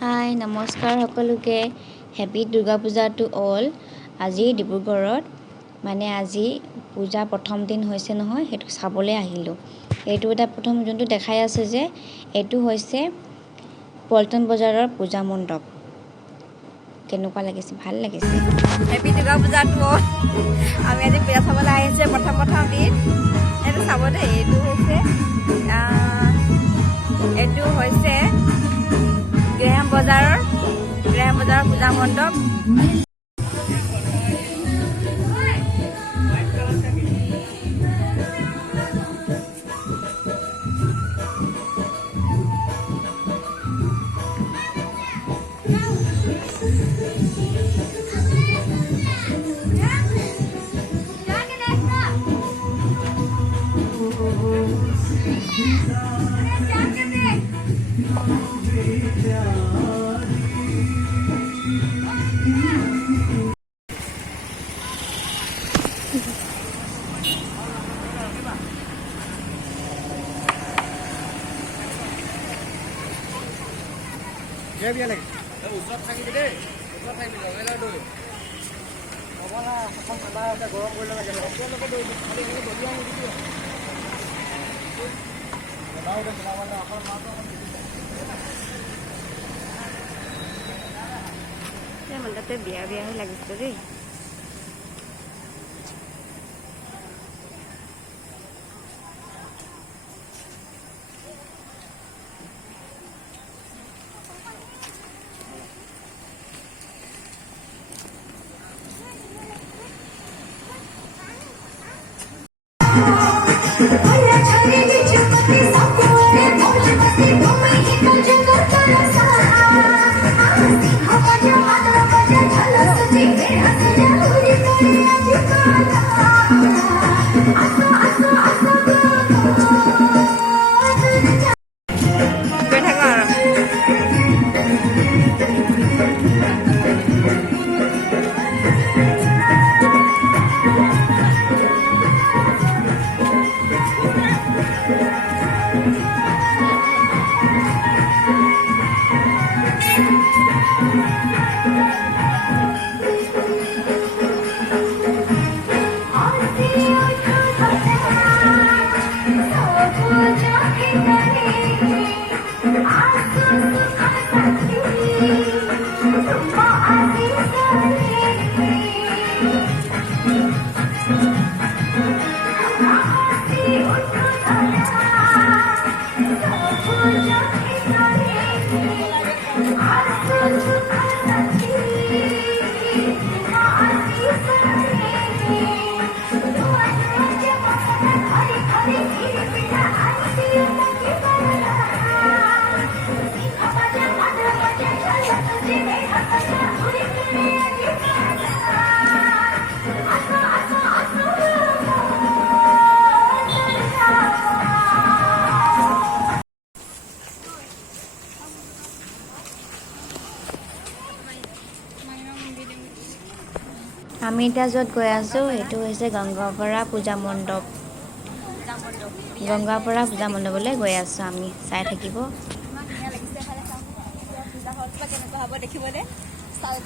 হাই নমস্কাৰ সকলোকে হেপী Durga Puja to all. আজি ডিব্ৰুগড়ত আজি পূজা প্ৰথম দিন হৈছে নহয়, সেইটো চাবলৈ আহিলোঁ। এইটো এটা প্ৰথম যোনটো দেখাই আছে যে এইটো হৈছে পল্টন বজাৰৰ পূজা মণ্ডপ। কেনেকুৱা লাগিছে? ভাল লাগিছে। হেপী দুৰ্গা পূজা টু অল। আমি আজি পূজা চাবলৈ আহিছে প্ৰথম দিন। এইটো চাব দেই, এইটো হৈছে গ্ৰেহাম বজাৰৰ পূজা মণ্ডপ। মণ্ডপে বিয়া লাগিছে দেই। আমি এতিয়া য'ত গৈ আছোঁ সেইটো হৈছে গংগাপাৰা পূজা মণ্ডপ। গংগাপাৰা পূজা মণ্ডপলৈ গৈ আছোঁ আমি। চাই থাকিব। কেনেকুৱা হ'ব দেখিবলৈ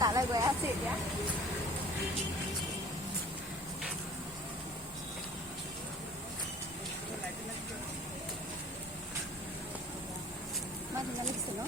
তালৈ গৈ আছোঁ এতিয়া। ধুনীয়া লাগিছে ন?